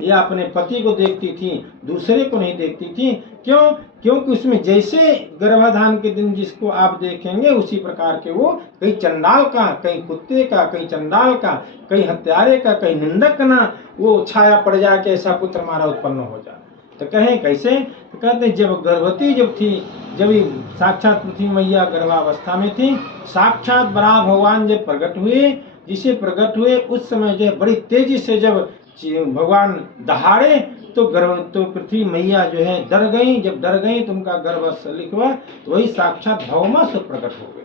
या अपने पति को देखती थी, दूसरे को नहीं देखती थी। क्यों? क्योंकि उसमें जैसे गर्भाधान के दिन जिसको आप देखेंगे उसी प्रकार के वो कहीं चंडाल का, कहीं कुत्ते का, कहीं चंडाल का, कहीं हत्यारे का, कहीं निंदक ना वो छाया पड़ जाए कि ऐसा पुत्र हमारा उत्पन्न हो जाए। तो कहें कैसे? तो कहते जब गर्भवती जब थी, जब साक्षात पृथ्वी मैया गर्भावस्था में थी, साक्षात बराह भगवान जब प्रकट हुए, जिसे प्रकट हुए उस समय जो बड़ी तेजी से जब भगवान दहाड़े तो पृथ्वी मैया जो है डर गई। जब डर गई तो उनका गर्भ लिखवा तो वही साक्षात भौमा से प्रकट हो गए।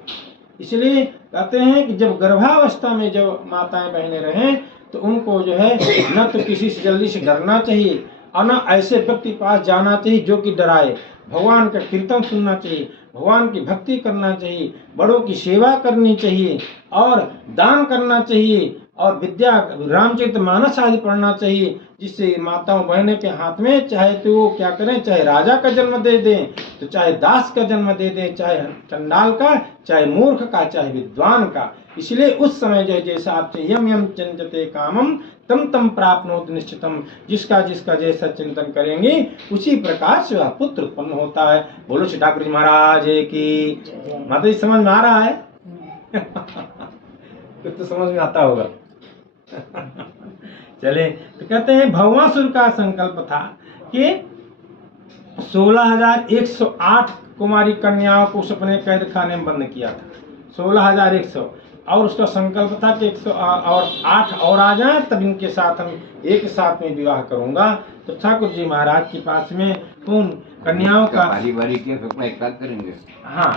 इसलिए कहते हैं कि जब गर्भावस्था में जब माताएं बहनें रहें तो उनको जो है न तो किसी से जल्दी से डरना चाहिए और न ऐसे व्यक्ति पास जाना चाहिए जो कि डराए। भगवान का कीर्तन सुनना चाहिए, भगवान की भक्ति करना चाहिए, बड़ों की सेवा करनी चाहिए और दान करना चाहिए और विद्या रामचरितमानस आदि पढ़ना चाहिए, जिससे माताओं बहनों के हाथ में चाहे तो वो क्या करें, चाहे राजा का जन्म दे दें तो चाहे दास का जन्म दे दें, चाहे चंडाल का, चाहे मूर्ख का, चाहे विद्वान का। इसलिए उस समय जो जैसा आपसे यम यम चिंतते कामम तम तम प्राप्नोत निश्चितम, जिसका जिसका जैसा चिंतन करेंगे उसी प्रकार से वह पुत्र उत्पन्न होता है। बोलो श्री ठाकुर जी महाराज की। माता जी समझ में आ रहा है? कुछ तो समझ में आता होगा। चले तो कहते हैं भौमासुर का संकल्प था कि 16,108 कुमारी कन्याओं को उस अपने कैद खाने में बंद किया था। 16,100 और उसका संकल्प था कि 108 और आ जाए तब इनके साथ हम एक साथ में विवाह करूंगा। तो ठाकुर जी महाराज के पास में उन कन्याओं का बारी के सबका एक साथ करेंगे। हाँ,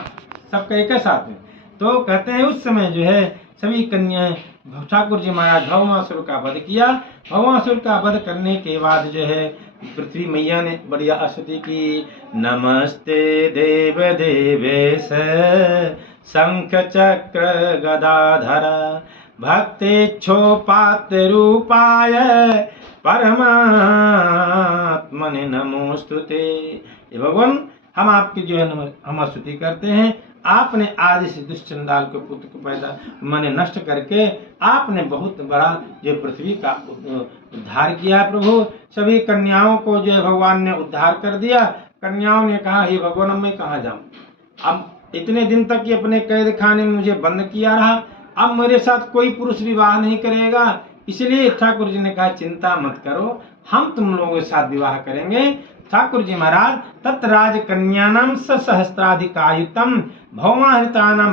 सबका एक साथ में। तो कहते हैं उस समय जो है सभी कन्याएं ठाकुर जी महाराज भौमासुर का वध किया। भौमासुर का वध करने के बाद जो है पृथ्वी मैया ने बढ़िया स्तुति की। नमस्ते देव देवेश शंख चक्र गदाधर भक्तेच्छोपात्र रूपाय परमात्मने नमोस्तुते। भगवान हम आपकी जो है हम स्तुति करते हैं। आपने आदि से दुष्चंडाल के पुत्र को पैदा मैंने नष्ट करके आपने बहुत बड़ा जो पृथ्वी का उद्धार किया है। प्रभु सभी कन्याओं को जो है भगवान ने उद्धार कर दिया। कन्याओं ने कहा हे भगवान अब मैं कहाँ जाऊं, अब इतने दिन तक ये अपने कैद खाने में मुझे बंद किया रहा, अब मेरे साथ कोई पुरुष विवाह नहीं करेगा। इसलिए ठाकुर जी ने कहा चिंता मत करो, हम तुम लोगों के साथ विवाह करेंगे। ठाकुर जी महाराज तत्राज कन्यानाम सहस्त्राधिकायुतम भौमाहृतानाम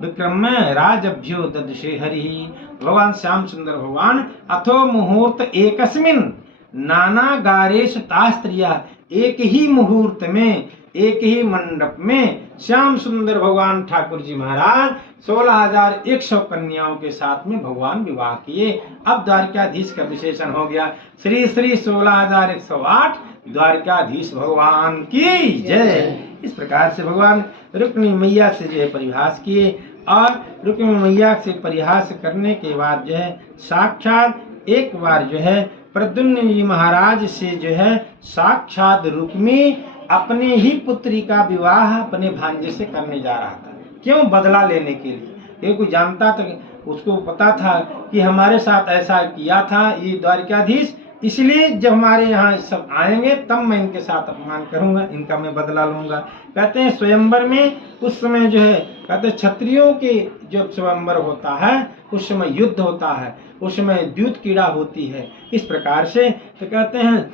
विक्रम्य राजभ्यो ददशे हरि। भगवान श्याम सुंदर भगवान अथो मुहूर्त एकस्मिन नाना गारेश ता स्त्रिया, एक ही मुहूर्त में एक ही मंडप में श्याम सुंदर भगवान ठाकुर जी महाराज 16,100 कन्याओं के साथ में भगवान विवाह किए। अब द्वारकाधीश का विशेषण हो गया श्री श्री 16,108 द्वारकाधीश भगवान की जय। इस प्रकार से भगवान रुक्मिणी मैया से जो है परिहास किए और रुक्मिणी मैया से परिहास करने के बाद जो है साक्षात एक बार जो है प्रद्युम्न जी महाराज से जो है साक्षात रुक्मिणी अपने ही पुत्री का विवाह अपने भांजे से करने जा रहा था। क्यों? बदला लेने के लिए। ये कोई जानता था, उसको पता था कि हमारे साथ ऐसा किया था ये द्वारकाधीश, इसलिए जब हमारे यहाँ सब आएंगे तब मैं इनके साथ अपमान करूंगा, इनका मैं बदला लूंगा। कहते हैं स्वयंवर में उस समय जो है कहते क्षत्रियों के जब स्वयंवर होता है उस समय युद्ध होता है, उस समय द्यूत कीड़ा होती है। इस प्रकार से तो कहते हैं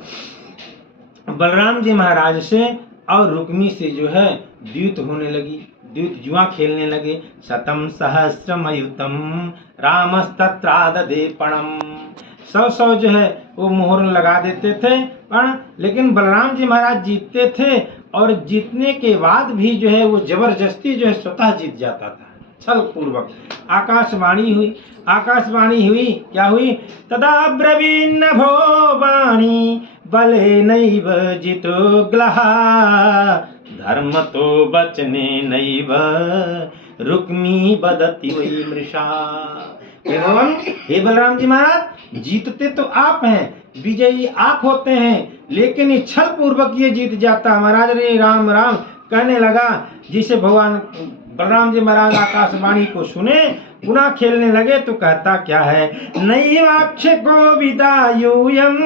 बलराम जी महाराज से और रुक्मी से जो है द्यूत होने लगी, द्यूत जुआ खेलने लगे। शतम सहस्रमयुतम रामस्तत्राददे पणम, 100 जो है वो मोहर लगा देते थे पण, लेकिन बलराम जी महाराज जीतते थे और जीतने के बाद भी जो है वो जबरदस्ती जो है स्वतः जीत जाता था छल पूर्वक। आकाशवाणी हुई क्या हुई? तदा ब्रवीण भो वाणी बले नैव जितो ग्लहा धर्म तो बचने नैव रुक्मी बदती वही मृषा। हे बलराम जी महाराज जीतते तो आप हैं, विजयी आप होते हैं, लेकिन ये छल पूर्वक ये जीत जाता। महाराज रे राम राम कहने लगा, जिसे भगवान बलराम जी महाराज आकाशवाणी को सुने, पुनः खेलने लगे तो कहता क्या है, नैवाक्ष को विदायूयम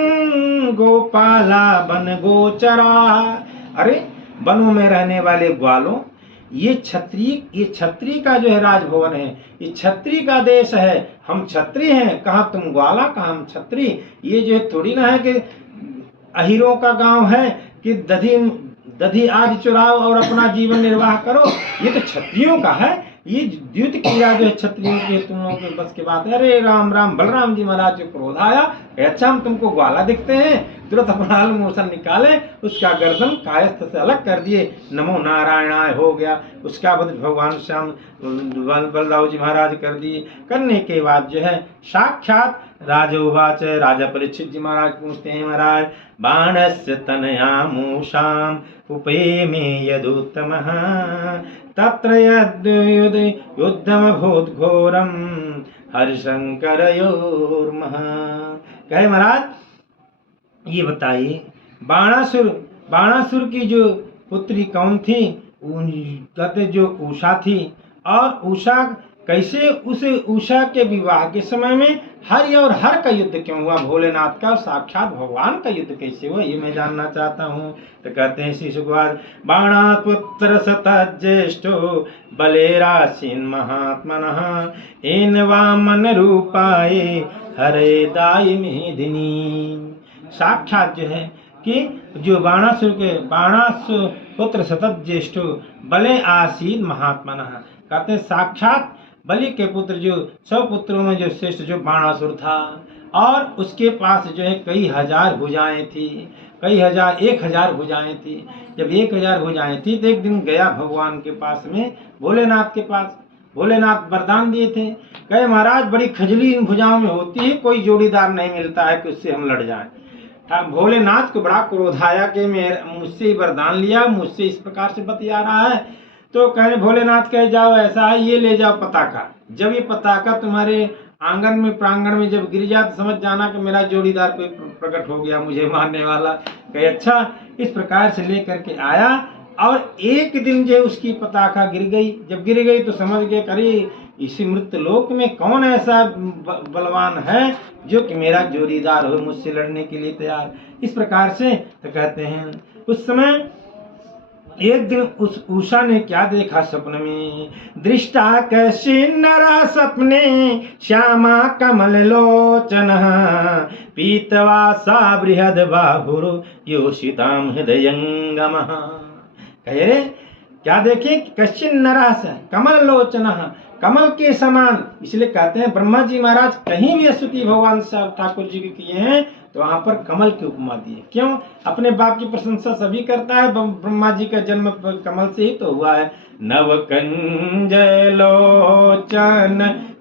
गोपाला बन गोचरा। अरे वनों में रहने वाले ग्वालों, ये छत्री का जो है राजभवन है, ये छत्री का देश है, हम छत्री हैं, कहाँ तुम ग्वाला कहाँ हम छत्री। ये जो है थोड़ी ना है कि अहीरों का गांव है कि दधी आदि चुराओ और अपना जीवन निर्वाह करो, ये तो क्षत्रियों का है। ये द्युत क्रिया जो है क्षत्रियों की, तुम लोगों के बस की बात है। अरे राम राम, बलराम जी महाराज को क्रोध आया, अच्छा हम तुमको ग्वाला दिखते हैं, तुरंत अपना मोशन निकाले, उसका गर्दन कायस्थ से अलग कर दिए, नमो नारायणाय हो गया। उसका वध भगवान श्याम बलदाऊ जी महाराज कर दिए। करने के बाद जो है साक्षात राजोवाच, राजा परीक्षित जी महाराज पूछते हैं, महाराज बाणस्य तनया मूषाम उपे में यदुत्तमः तत्र युद्धम भूत घोरम हरिशंकरयोर्मः। कहे महाराज ये बताइए, बाणासुर की जो पुत्री कौन थी, कहते जो उषा थी, और उषा कैसे उसे उषा के विवाह के समय में हरि और हर का युद्ध क्यों हुआ, भोलेनाथ का और साक्षात भगवान का युद्ध कैसे हुआ, ये मैं जानना चाहता हूँ। तो कहते हैं श्री सुखवाद, बाणापुत्र सतत ज्येष्ठो बलेरासीन महात्मनः एन वामन रूपाये हरे दाई मेदिनी। साक्षात जो है कि जो बाणासुर पुत्र सतत ज्येष्ठो बले आसीन महात्मनः, कहते हैं साक्षात बलि के पुत्र जो 100 पुत्रों में जो श्रेष्ठ जो बाणासुर था, और उसके पास जो है कई हजार भुजाएं थी, 1000 भुजाएं थी। जब 1000 भुजाएं थी तो एक दिन गया भगवान के पास में, भोलेनाथ के पास। भोलेनाथ वरदान दिए थे, कहे महाराज बड़ी खजली इन भुजाओं में होती है, कोई जोड़ीदार नहीं मिलता है कि उससे हम लड़ जाएं। भोलेनाथ को बड़ा क्रोध आया कि मुझसे वरदान लिया, मुझसे इस प्रकार से बतिया रहा है। तो कहे भोलेनाथ कहे जाओ ऐसा है, ये ले जाओ पताका। जब ये पताका तुम्हारे आंगन में प्रांगण में जब गिर जाए तो समझ जाना कि मेरा जोड़ीदार कोई प्रकट हो गया मुझे मारने वाला। कहे अच्छा। इस प्रकार से लेकर के आया, और एक दिन जो उसकी पताका गिर गई। जब गिर गई तो समझ गए अरे इसी मृत्यलोक में कौन ऐसा बलवान है जो कि मेरा जोड़ीदार हो, मुझसे लड़ने के लिए तैयार। इस प्रकार से तो कहते हैं उस समय एक दिन उस उषा ने क्या देखा सपने में, दृष्टा कैसे नरा सपने श्यामा कमल लोचन पीतवा सा बृहद बाहुर योषिताम हृदयंगम। कहे रे क्या देखे, कश्चिन नरास कमल लोचन, कमल के समान। इसलिए कहते हैं ब्रह्मा जी महाराज कहीं भी स्तुति भगवान साहब ठाकुर जी के किए हैं तो वहां पर कमल की उपमा दी है। क्यों? अपने बाप की प्रशंसा सभी करता है, ब्रह्मा जी का जन्म कमल से ही तो हुआ है। नव कंज लोचन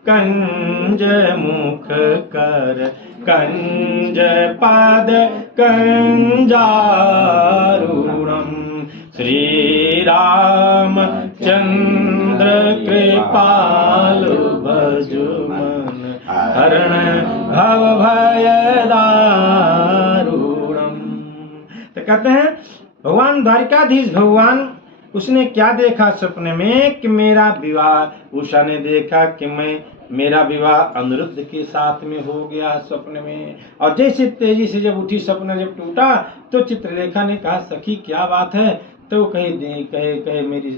कंज मुख कर कंज पाद कंजारूणम श्री राम चंद्र कृपालु भजु मन हरण भव भय दारुणम। तो कहते हैं भगवान द्वारिकाधीश भगवान उसने क्या देखा सपने में कि मेरा विवाह, उषा ने देखा कि मेरा विवाह अनिरुद्ध के साथ में हो गया सपने में। और जैसे तेजी से जब उठी सपना जब टूटा तो चित्रलेखा ने कहा सखी क्या बात है। तो कहे मेरी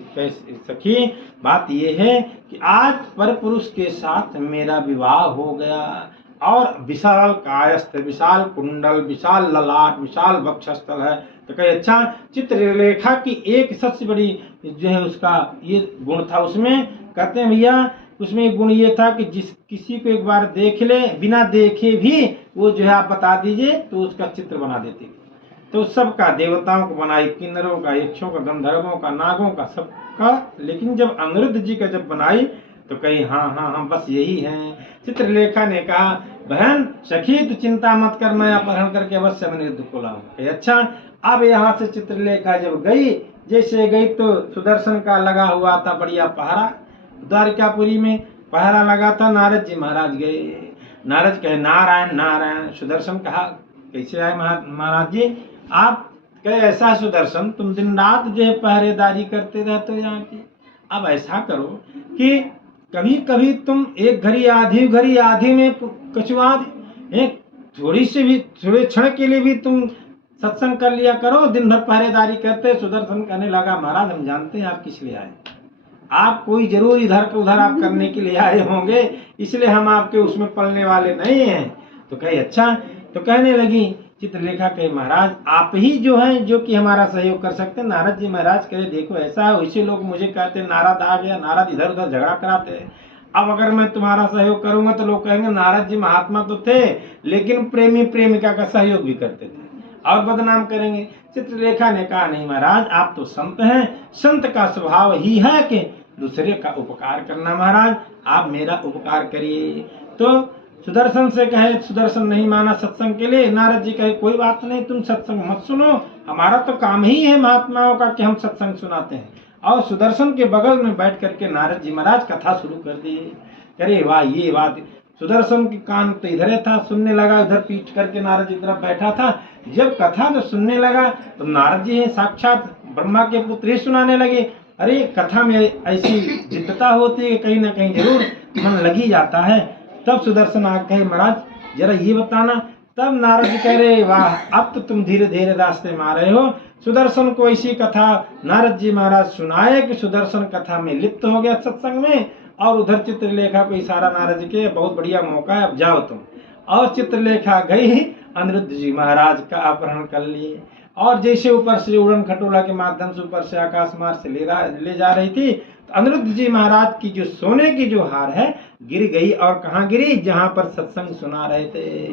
सखी बात ये है कि आज पर पुरुष के साथ मेरा विवाह हो गया, और विशाल कायस्थ, विशाल कुंडल, विशाल ललाट, विशाल वक्षस्थल है। तो कहे अच्छा। चित्रलेखा की एक सबसे बड़ी जो है उसका ये गुण था उसमें, कहते हैं भैया उसमें गुण ये था कि जिस किसी को एक बार देख ले, बिना देखे भी वो जो है आप बता दीजिए तो उसका चित्र बना देती। तो सबका, देवताओं को बनाई, किन्नरों का, यक्षों का, गंधर्वों का, नागों का, सबका। लेकिन जब अनिरुद्ध जी का जब बनाई तो कही हाँ बस यही है। चित्रलेखा ने कहा बहन सखी तो चिंता मत कर, मैं अपहरण करके अवश्य अनिरुद्ध को लाऊंगा। अच्छा। अब यहाँ से चित्रलेखा जब गई, जैसे गई तो सुदर्शन का लगा हुआ था बढ़िया पहरा, द्वारिकापुरी में पहरा लगा था। नारद जी महाराज गए, नारद कहे नारायण नारायण। सुदर्शन कहा कैसे आए महाराज जी आप? कहे ऐसा सुदर्शन तुम दिन रात जो है पहरेदारी करते रहते हो यहाँ की, अब ऐसा करो कि कभी कभी तुम एक घड़ी आधी में कछुआ एक थोड़े क्षण के लिए भी तुम सत्संग कर लिया करो। दिन भर पहरेदारी करते। सुदर्शन कहने लगा, महाराज हम जानते हैं आप किस लिए आए, आप कोई जरूर इधर के उधर आप करने के लिए आए होंगे, इसलिए हम आपके उसमें पलने वाले नहीं हैं। तो कहे अच्छा। तो कहने लगी चित्रलेखा, कहे महाराज आप ही जो हैं जो कि हमारा सहयोग कर सकते हैं। नारद जी महाराज कहे देखो ऐसा है, वैसे लोग मुझे कहते नारद आ गया, नारद इधर उधर झगड़ा कराते हैं। अब अगर मैं तुम्हारा सहयोग करूंगा तो लोग कहेंगे नारद जी महात्मा तो थे लेकिन प्रेमी प्रेमिका का सहयोग भी करते थे और बदनाम करेंगे। चित्रलेखा ने कहा नहीं महाराज आप तो संत हैं, संत का स्वभाव ही है कि दूसरे का उपकार करना। महाराज आप मेरा उपकार करिए। तो सुदर्शन से कहे, सुदर्शन नहीं माना सत्संग के लिए। नारद जी कहे कोई बात नहीं, तुम सत्संग मत सुनो, हमारा तो काम ही है महात्माओं का कि हम सत्संग सुनाते हैं। और सुदर्शन के बगल में बैठ करके नारद जी महाराज कथा शुरू कर दिए। अरे वाह ये बात। सुदर्शन के कान तो इधर था, सुनने लगा, उधर पीठ करके नारद जी तरफ बैठा था। जब कथा तो सुनने लगा तो नारद जी साक्षात ब्रह्मा के पुत्र ही सुनाने लगे। अरे कथा में ऐसी जिद्दता होती है, कहीं ना कहीं जरूर मन लगी जाता है। तब सुदर्शन आ कहे महाराज जरा ये बताना। तब नारद जी कह रहे वाह अब तो तुम धीरे धीरे रास्ते में आ रहे हो। सुदर्शन को ऐसी कथा नारद जी महाराज सुनाए कि सुदर्शन कथा में लिप्त हो गया सत्संग में। और उधर चित्रलेखा को इशारा नारद जी के, बहुत बढ़िया मौका है अब जाओ तुम। और चित्रलेखा गई, अनिरुद्ध जी महाराज का अपहरण कर लिए और जैसे ऊपर से उड़न खटोला के माध्यम से ऊपर से आकाश मार्ग से ले जा रही थी तो अनिरुद्ध जी महाराज की जो सोने की जो हार है गिर गई। और कहाँ गिरी, जहां पर सत्संग सुना रहे थे।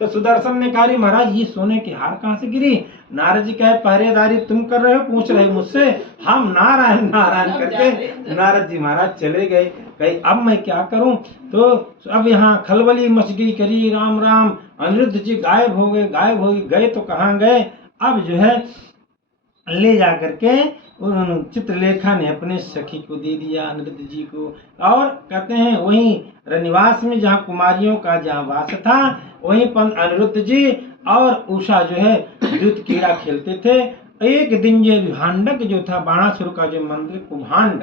तो सुदर्शन ने कहा महाराज ये सोने की हार कहाँ से गिरी। नारद जी कहे पहरेदारी तुम कर रहे हो, पूछ रहे मुझसे, हम नारायण नारायण करके नारद जी महाराज चले गए। कहे अब मैं क्या करूं। तो अब यहाँ खलबली मच गई, करी राम राम। अनिरुद्ध जी गायब हो गए तो कहाँ गए। अब जो है ले जा करके चित्रलेखा ने अपने सखी को दे दिया अनिरुद्ध जी को। और कहते हैं वहीं रनिवास में जहाँ कुमारियों का जहाँ वास था वहीं पर अनिरुद्ध जी और उषा जो है दूध कीड़ा खेलते थे। एक दिन ये भांडक जो था बाणासुर का जो मंत्र कुभांड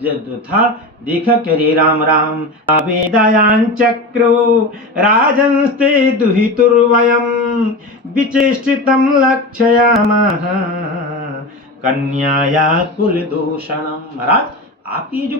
जो था देखा करे राम राम वेदायान चक्रो राजंस्ते दुहितुर्वयम् विचेष्टितं लक्षयामः कन्याया कुल दूषणम। महाराज आप ये जो